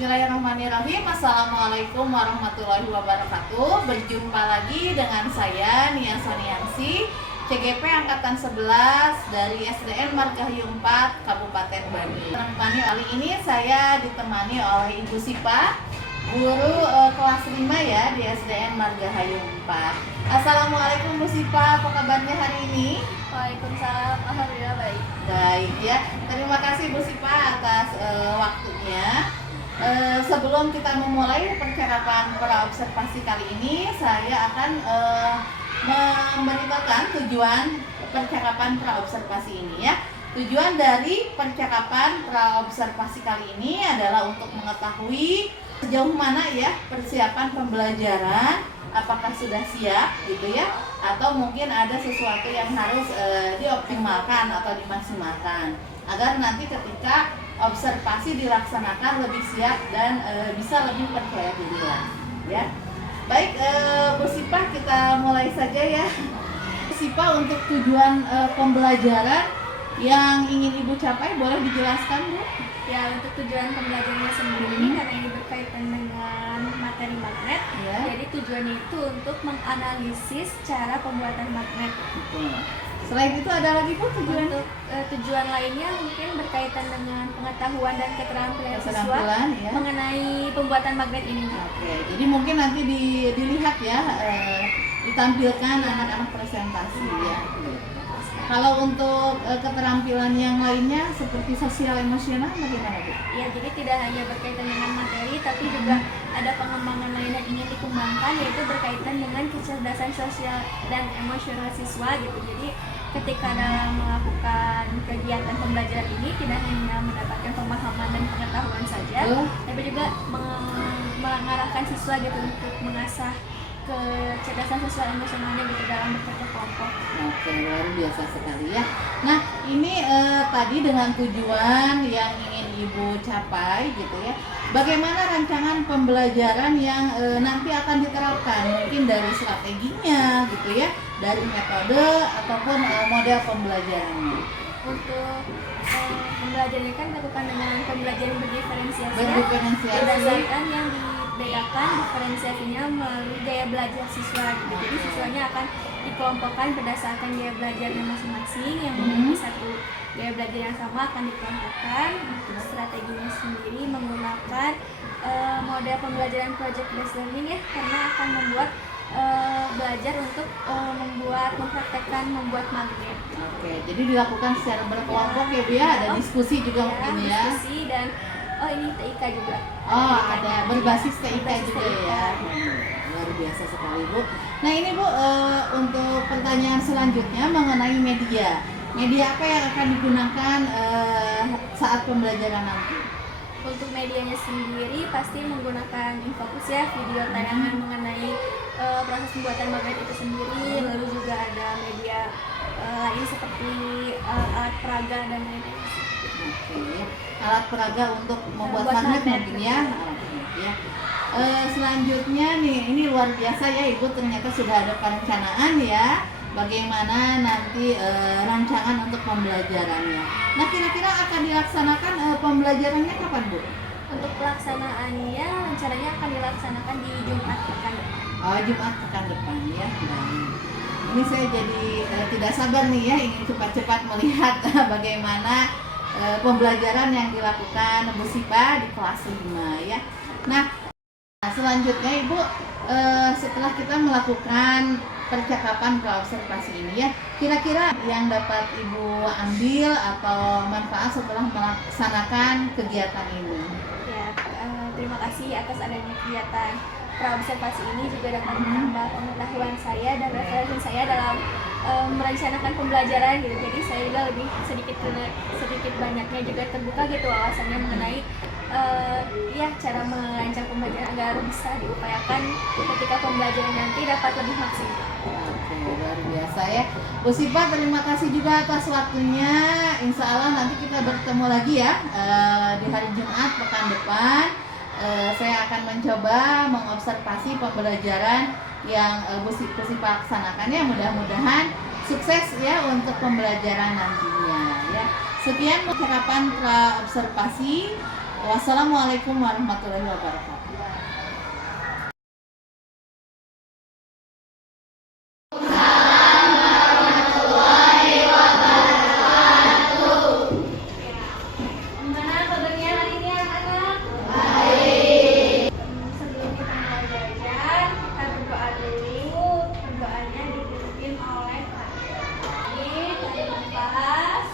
Bismillahirrahmanirrahim. Assalamualaikum warahmatullahi wabarakatuh. Berjumpa lagi dengan saya Nia Soniansi, CGP Angkatan 11 dari SDN Margahayu 4 Kabupaten Bandung. Kali ini saya ditemani oleh Ibu Sipa, guru kelas 5 ya di SDN Margahayu 4. Assalamualaikum Bu Sipa, apa kabarnya hari ini? Waalaikumsalam, alhamdulillah baik. Baik ya, terima kasih Bu Sipa atas waktunya. Sebelum kita memulai percakapan praobservasi kali ini, saya akan memberitakan tujuan percakapan praobservasi ini ya. Tujuan dari percakapan praobservasi kali ini adalah untuk mengetahui sejauh mana ya persiapan pembelajaran, apakah sudah siap gitu ya, atau mungkin ada sesuatu yang harus dioptimalkan atau dimaksimalkan agar nanti ketika observasi dilaksanakan lebih siap dan bisa lebih percaya diri lah ya. Baik, Bu Sipa, kita mulai saja ya. Bu Sipa, untuk tujuan pembelajaran yang ingin Ibu capai boleh dijelaskan Bu? Ya, untuk tujuan pembelajarannya sendiri karena ini berkaitan dengan materi magnet, Ya. jadi tujuannya itu untuk menganalisis cara pembuatan magnet. Betul. Selain itu ada lagi Bu tujuan? Untuk tujuan lainnya mungkin berkaitan dengan pengetahuan dan keterampilan siswa Keterampilan, ya. mengenai pembuatan magnet ini. Oke, jadi mungkin nanti dilihat ya, ditampilkan anak-anak presentasi ya. Kalau untuk keterampilan yang lainnya seperti sosial emosional bagaimana Bu? Ya, jadi tidak hanya berkaitan dengan materi, tapi juga ada pengembangan lain yang ingin dikembangkan, yaitu berkaitan dengan kecerdasan sosial dan emosional siswa gitu. Jadi ketika dalam melakukan kegiatan pembelajaran ini tidak hanya mendapatkan pemahaman dan pengetahuan saja, tapi juga mengarahkan siswa gitu untuk mengasah kecerdasan sosial emosionalnya gitu dalam bekerja kelompok. Oke, luar biasa sekali ya. Nah, ini tadi dengan tujuan yang ingin Ibu capai gitu ya. Bagaimana rancangan pembelajaran yang nanti akan diterapkan? Mungkin dari strateginya gitu ya, dari metode ataupun model pembelajarannya. Untuk pembelajaran kan dilakukan dengan pembelajaran berdiferensiasi, Berdiferensiasi. berdasarkan yang dibedakan diferensiasinya melalui gaya belajar siswa gitu. Jadi siswanya akan dikelompokkan berdasarkan gaya belajarnya masing-masing. Yang memiliki satu gaya belajar yang sama akan dikelompokkan. Untuk strateginya sendiri menggunakan model pembelajaran project based learning ya, karena akan membuat belajar untuk mempraktekkan membuat magnet. Oke, jadi dilakukan secara berkelompok ya Bu ya, ada diskusi juga mungkin ya. Diskusi dan ini TIK juga. Oh, ada berbasis TIK Berbasis juga TIK. ya. Luar biasa sekali Bu. Nah ini Bu, untuk pertanyaan selanjutnya mengenai media. Media apa yang akan digunakan saat pembelajaran nanti? Untuk medianya sendiri pasti menggunakan Infocus ya, video tayangan mengenai proses pembuatan magnet itu sendiri. Lalu juga ada media lain seperti alat peraga dan lain-lain. Oke, alat peraga untuk membuat Membuat magnet magnet, mungkin ya. Oke, ya. Selanjutnya nih, ini luar biasa ya Ibu, ternyata sudah ada perencanaan ya bagaimana nanti rancangan untuk pembelajarannya. Nah, kira-kira akan dilaksanakan pembelajarannya kapan Bu? Untuk pelaksanaannya rencananya akan dilaksanakan di Jumat pekan depan. Oh, Jumat pekan depan ya. Baik. Ini saya jadi tidak sabar nih ya, ingin cepat-cepat melihat bagaimana pembelajaran yang dilakukan Bu Sipa di kelas 5 ya. Nah, selanjutnya Ibu, setelah kita melakukan percakapan praobservasi ini ya, kira-kira yang dapat Ibu ambil atau manfaat setelah melaksanakan kegiatan ini? Ya, terima kasih atas adanya kegiatan praobservasi ini, juga dapat menambah pengetahuan saya dan referensi saya dalam merencanakan pembelajaran gitu. Jadi saya juga lebih sedikit banyaknya juga terbuka gitu wawasannya mengenai cara merancang pembelajaran agar bisa diupayakan ketika pembelajaran nanti dapat lebih maksimal. Oke, luar biasa ya Bu Sipa, terima kasih juga atas waktunya. Insya Allah nanti kita bertemu lagi ya di hari Jumat pekan depan. Saya akan mencoba mengobservasi pembelajaran yang Bu Sipa laksanakan ya. Mudah-mudahan sukses ya untuk pembelajaran nantinya ya. Sekian percakapan praobservasi Wassalamualaikum warahmatullahi wabarakatuh. Gimana kabarnya hari ini anak-anak? Sebelum kita mulai belajar, kita berdoa dulu. Berdoanya dipimpin oleh Kak. Ini dari nafas,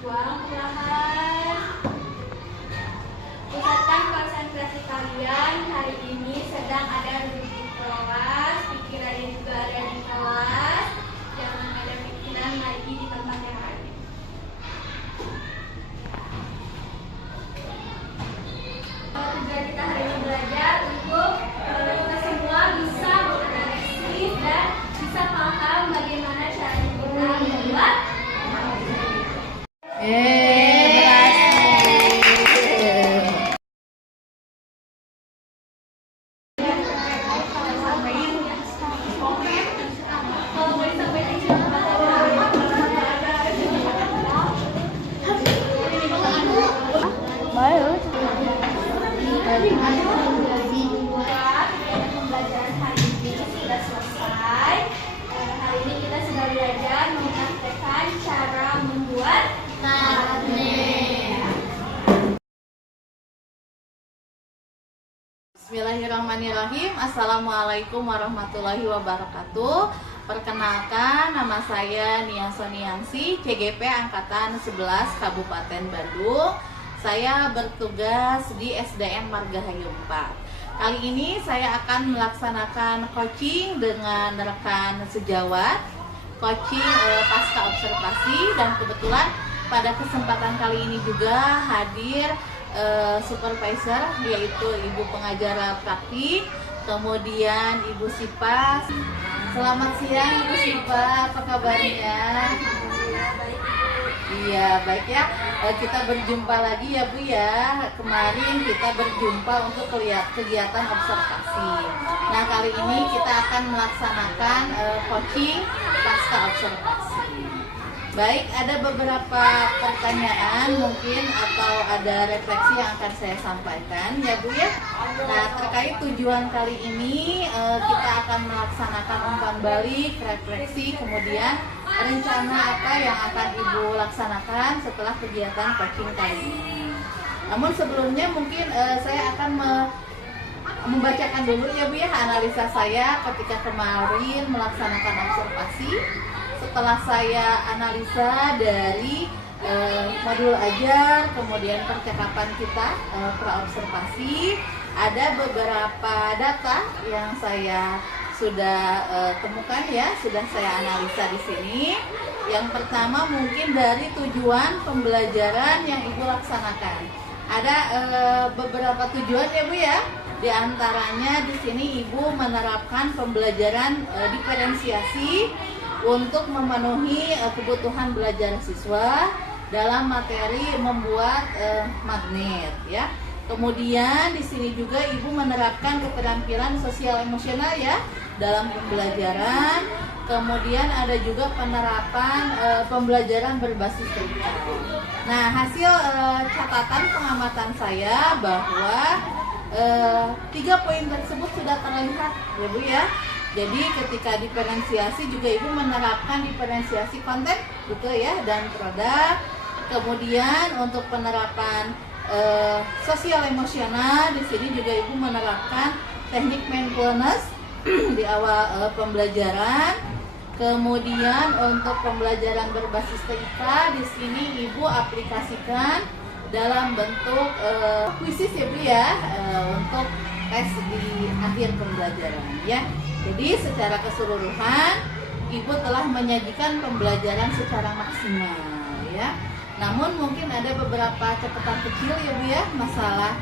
buang perlahan. Pusatkan konsentrasi kalian. Hari ini sedang ada di kelas, pikirannya juga ada di kelas. Jangan ada pikiran lagi di tempat yang lain. Tujuan kita hari ini belajar untuk kita semua bisa menganalisis dan bisa paham bagaimana cara kita membuat pembelajaran hari ini sudah selesai. Hari ini kita sudah belajar mempraktekkan cara membuat magnet. Bismillahirrahmanirrahim. Assalamualaikum warahmatullahi wabarakatuh. Perkenalkan, nama saya Nia Soniansi, CGP Angkatan 11 Kabupaten Bandung. Saya bertugas di SDN Margahayu 4. Kali ini saya akan melaksanakan coaching dengan rekan sejawat, coaching pasca observasi, dan kebetulan pada kesempatan kali ini juga hadir supervisor, yaitu Ibu Pengajar Praktik, kemudian Ibu Sipa. Selamat siang Ibu Sipa, apa kabarnya? Iya, baik ya. Kita berjumpa lagi ya Bu ya. Kemarin kita berjumpa untuk kegiatan observasi. Nah, kali ini kita akan melaksanakan coaching pasca observasi. Baik, ada beberapa pertanyaan mungkin atau ada refleksi yang akan saya sampaikan ya Bu ya. Nah, terkait tujuan kali ini kita akan melaksanakan umpan balik, refleksi, kemudian rencana apa yang akan Ibu laksanakan setelah kegiatan coaching kali ini. Namun sebelumnya mungkin saya akan membacakan dulu ya Bu ya analisa saya ketika kemarin melaksanakan observasi. Setelah saya analisa dari modul ajar, kemudian percakapan kita praobservasi, ada beberapa data yang saya sudah temukan ya, sudah saya analisa di sini. Yang pertama mungkin dari tujuan pembelajaran yang Ibu laksanakan. Ada beberapa tujuan ya Bu ya. Di antaranya di sini Ibu menerapkan pembelajaran diferensiasi untuk memenuhi kebutuhan belajar siswa dalam materi membuat magnet ya. Kemudian di sini juga Ibu menerapkan keterampilan sosial emosional ya dalam pembelajaran. Kemudian ada juga penerapan pembelajaran berbasis cerita. Nah, hasil catatan pengamatan saya bahwa 3 poin tersebut sudah terlihat ya Bu ya. Jadi ketika diferensiasi juga Ibu menerapkan diferensiasi konten betul ya dan produk. Kemudian untuk penerapan sosial emosional di sini juga Ibu menerapkan teknik mindfulness di awal pembelajaran. Kemudian untuk pembelajaran berbasis TIK di sini Ibu aplikasikan dalam bentuk kuisis ya Bu ya, untuk tes di akhir pembelajaran ya. Jadi secara keseluruhan Ibu telah menyajikan pembelajaran secara maksimal ya. Namun mungkin ada beberapa catatan kecil ya Bu ya, masalah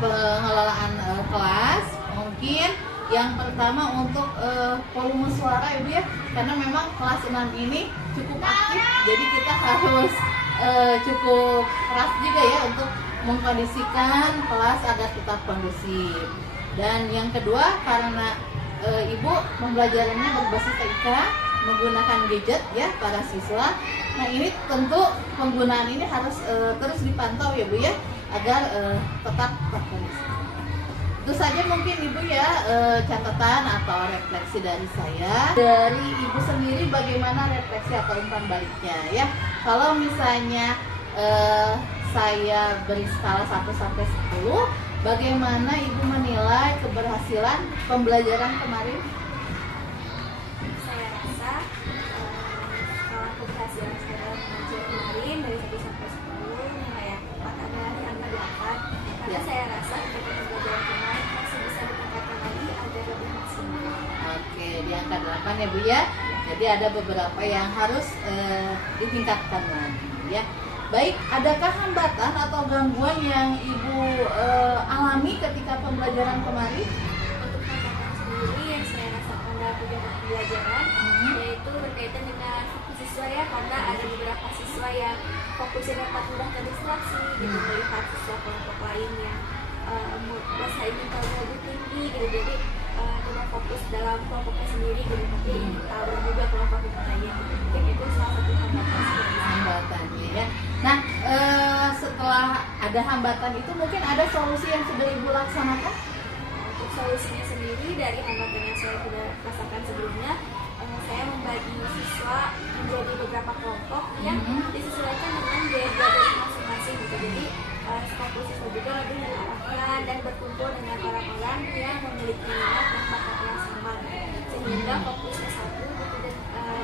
pengelolaan kelas. Mungkin yang pertama untuk volume suara ya Bu ya, karena memang kelas 6 ini cukup aktif, jadi kita harus cukup keras juga ya untuk mengkondisikan kelas agar tetap kondusif. Dan yang kedua, karena Ibu pembelajarannya berbasis TIK menggunakan gadget ya para siswa. Nah, ini tentu penggunaan ini harus terus dipantau ya Bu ya. agar tetap terkondisi. Itu saja mungkin Ibu ya catatan atau refleksi dari saya. Dari Ibu sendiri bagaimana refleksi atau umpan baliknya ya? Kalau misalnya saya beri skala 1 sampai 10, bagaimana Ibu menilai keberhasilan pembelajaran kemarin? Saya rasa skala keberhasilan saya dalam mengajar kemarin dari 1 sampai 10 nilai yang tepat adalah di angka 8, karena Ya. saya rasa ketika pembelajaran kemarin masih bisa ditingkatkan lagi agar lebih maksimal. Oke, di angka 8 ya Bu ya. Jadi ada beberapa yang harus ditingkatkan lagi ya. Baik, adakah hambatan atau gangguan yang Ibu alami ketika pembelajaran kemarin? Untuk hambatan sendiri yang saya rasakan dalam kegiatan pembelajaran yaitu berkaitan dengan fokus siswa ya, karena ada beberapa siswa yang fokusnya dapat mudah terdistraksi gitu, melihat siswa kelompok lain yang rasa ingin tahu lebih tinggi gitu, jadi tidak fokus dalam kelompoknya sendiri gitu, tapi ingin tahu juga kelompok yang lain. Mungkin itu salah satu hambatan seperti itu. Hambatannya ya. Nah, setelah ada hambatan itu mungkin ada solusi yang sudah Ibu laksanakan? Untuk solusinya sendiri dari hambatan yang saya sudah rasakan sebelumnya, saya membagi siswa menjadi beberapa kelompok yang disesuaikan dengan gaya belajar masing-masing gitu. Jadi fokus siswa juga lebih mengarahkan dan berkumpul dengan orang-orang yang memiliki minat dan bakat yang sama gitu. Sehingga fokusnya satu gitu, dan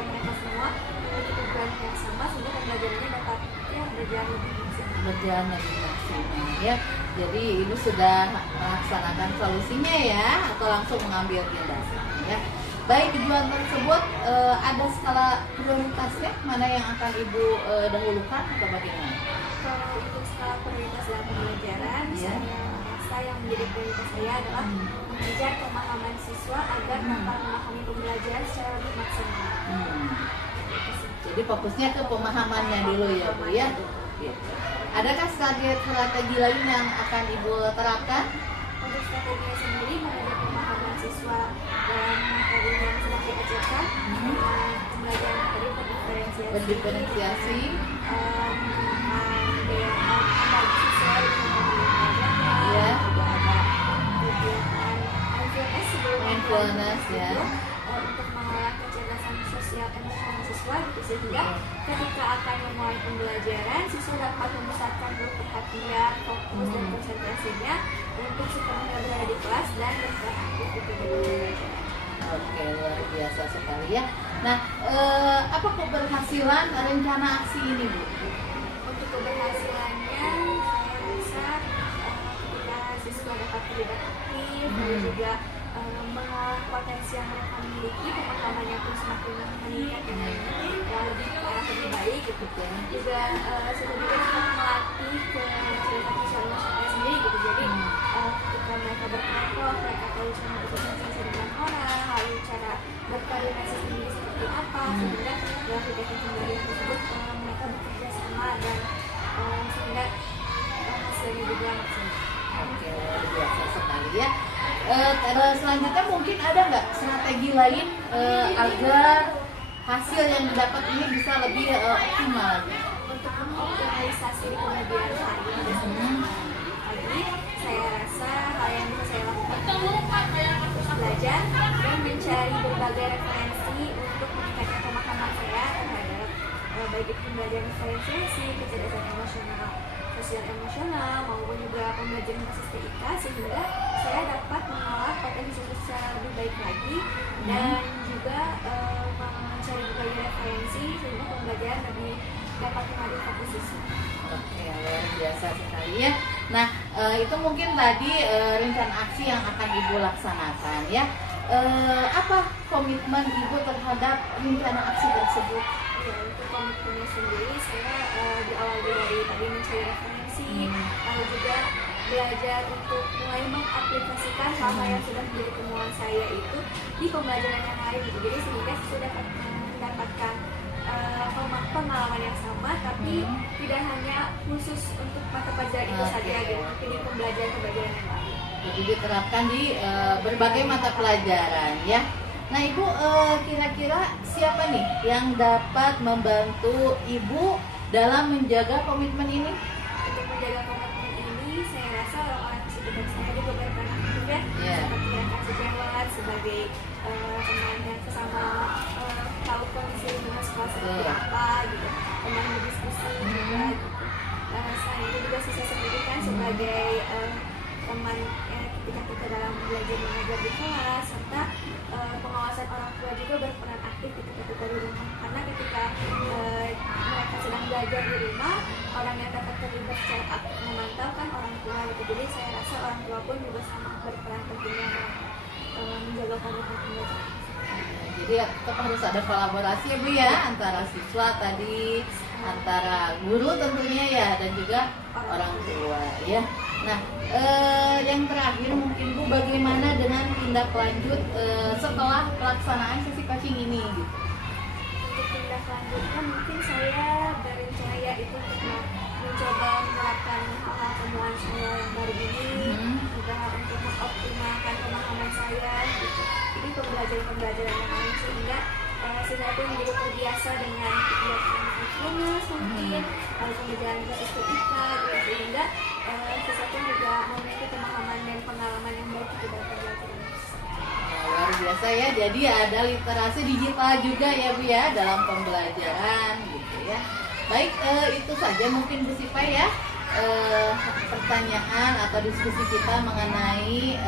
mereka semua memiliki tujuan yang sama, sehingga pembelajarannya dapat berjalan lebih maksimal. Berjalan lebih maksimal ya. Jadi Ibu sudah melaksanakan solusinya ya, atau langsung mengambil tindakan ya. Baik, tujuan tersebut ada skala prioritasnya, mana yang akan Ibu dahulukan atau bagaimana? Kalau untuk skala prioritas dalam pembelajaran, Ya. saya rasa yang menjadi prioritas saya adalah mengejar pemahaman siswa agar dapat memahami pembelajaran secara lebih maksimal. Jadi fokusnya ke pemahamannya dulu ya Bu ya. Gitu. Adakah strategi lain yang akan Ibu terapkan? Untuk strateginya sendiri mengejar pemahaman siswa dalam materi yang sedang diajarkan, pembelajaran materi Berdiferensiasi. membagi siswa dengan pembelajaran, Ya. juga ada kegiatan mindfulness sebelum Mindfulness, ya. untuk mengolah kecerdasan sosial emosional siswa gitu, sehingga ketika akan memulai pembelajaran siswa dapat memusatkan perhatian, fokus dan konsentrasinya untuk sepenuhnya berada di kelas dan berperan aktif di kegiatan pembelajaran. Oke, luar biasa sekali ya. Nah, apa keberhasilan rencana aksi ini Bu? Untuk keberhasilannya, saya rasa ketika siswa dapat terlibat aktif, lalu juga mengolah potensi yang mereka miliki, pemahamannya pun semakin meningkat dan lebih ke arah lebih baik gitu. Juga siswa juga dapat melatih kecerdasan sosial emosional sendiri gitu. Jadi ketika mereka berkelompok, mereka tahu cara bersosialisasi dengan orang, lalu cara berkoordinasi sendiri seperti apa, sehingga dalam kegiatan pembelajaran tersebut mereka bekerja sama dan sehingga hasilnya juga maksimal. Oke, luar biasa sekali ya. Selanjutnya mungkin ada nggak strategi lain agar hasil yang didapat ini bisa lebih optimal? Untuk mengoptimalisasi di kemudian hari lagi, saya rasa hal yang bisa saya lakukan adalah terus belajar dan mencari berbagai referensi untuk meningkatkan pemahaman saya terhadap baik itu pembelajaran referensi, kecerdasan emosional, sosial emosional, maupun juga pembelajaran basis TIK, sehingga saya dapat mengolah potensi secara lebih baik lagi dan juga mencari berbagai referensi sehingga pembelajaran lebih dapat mengambil fokus siswa. Oke, luar biasa sekali ya. Nah, itu mungkin tadi rencana aksi yang akan Ibu laksanakan ya. Apa komitmen Ibu terhadap rencana aksi tersebut? Ya, untuk komitmennya sendiri, saya diawali dari tadi mencari referensi, lalu juga belajar untuk mulai mengaplikasikan hal-hal yang sudah menjadi temuan saya itu di pembelajaran yang lain gitu. Jadi sehingga saya sudah mendapatkan pengalaman yang sama, tapi tidak hanya khusus untuk mata pelajaran itu saja gitu, tapi di pembelajaran-pembelajaran yang lain. Jadi diterapkan di berbagai mata pelajaran ya. Nah Ibu, kira-kira siapa nih yang dapat membantu Ibu dalam menjaga komitmen ini? Untuk menjaga komitmen ini, sama-sama tahu kondisi lingkungan sekolah seperti apa gitu, teman berdiskusi juga gitu. Selain itu juga siswa sendiri kan sebagai teman ketika kita dalam belajar mengajar di kelas, serta pengawasan orang tua juga berperan aktif ketika kita di rumah, karena ketika mereka sedang belajar di rumah, orang yang dapat terlibat secara aktif memantau kan orang tua gitu. Jadi saya rasa orang tua pun juga sama berperan pentingnya menjaga komitmen pembelajaran. Jadi tetap harus ada kolaborasi ya Bu ya, antara siswa tadi, antara guru tentunya ya, dan juga orang tua ya. Nah, yang terakhir mungkin Bu, bagaimana dengan tindak lanjut setelah pelaksanaan sesi coaching ini gitu? Untuk tindak lanjutnya mungkin saya berencana ya itu untuk mencoba menerapkan hal-hal temuan saya yang baru ini, juga untuk mengoptimalkan pemahaman saya gitu. Jadi pembelajaran yang lain sehingga siswa itu menjadi terbiasa dengan kegiatan mindfulness mungkin, pembelajaran berbasis IPA gitu, sehingga siswa pun juga memiliki pemahaman dan pengalaman yang baik di dalam pembelajaran. Luar biasa ya, jadi ada literasi digital juga ya Bu ya dalam pembelajaran gitu ya. Baik, itu saja mungkin Bu Sipa ya, pertanyaan atau diskusi kita mengenai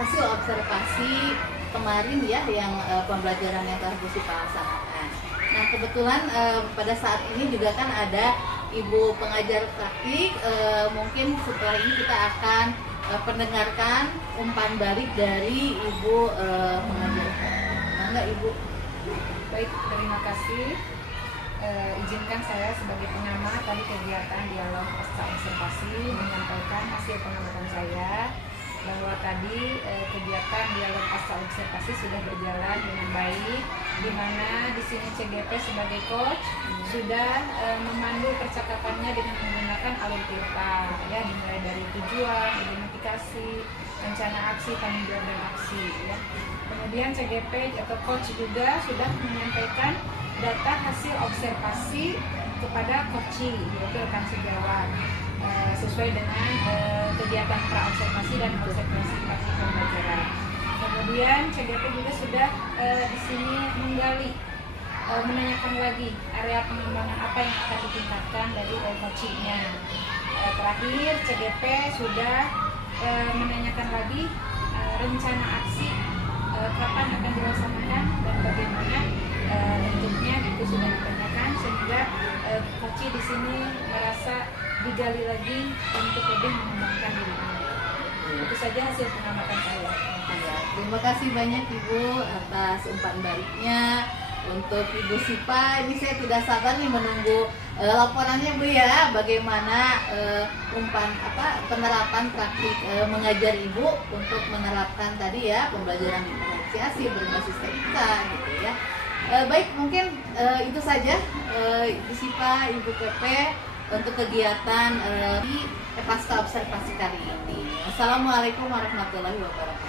hasil observasi kemarin ya, yang pembelajaran yang telah Bu Sipa laksanakan. Nah kebetulan pada saat ini juga kan ada Ibu pengajar praktik, mungkin setelah ini kita akan pendengarkan umpan balik dari Ibu pengajar. Mangga Ibu. Baik, terima kasih. Izinkan saya sebagai pengamat tadi kegiatan dialog pasca observasi menyampaikan hasil pengamatan saya, bahwa tadi kegiatan dialog pasca observasi sudah berjalan dengan baik, di mana di sini CGP sebagai coach sudah memandu percakapannya dengan menggunakan alur TIRTA ya, dimulai dari tujuan, identifikasi, rencana aksi, tanggung jawab dan aksi ya. Kemudian CGP atau coach juga sudah menyampaikan data hasil observasi kepada coachee, yaitu rekan sejawat, sesuai dengan kegiatan pra-observasi dan observasi praktik pembelajaran. Kemudian CGP juga sudah di sini menggali, menanyakan lagi area pengembangan apa yang akan ditingkatkan dari coachee-nya. Terakhir CGP sudah menanyakan lagi rencana aksi, kapan akan dilaksanakan dan bagaimana bentuknya, itu sudah ditanyakan, sehingga coachee di sini merasa digali lagi untuk lebih mengembangkan dirinya. Itu saja hasil pengamatan saya. Ya, terima kasih banyak Ibu atas umpan baliknya. Untuk Ibu Sipa, ini saya tidak sabar nih menunggu laporannya Bu ya, bagaimana penerapan praktik mengajar Ibu untuk menerapkan tadi ya pembelajaran diferensiasi berbasis TIK gitu ya. Baik, mungkin itu saja Ibu Sipa, Ibu PP untuk kegiatan di pasca observasi kali ini. Assalamualaikum warahmatullahi wabarakatuh.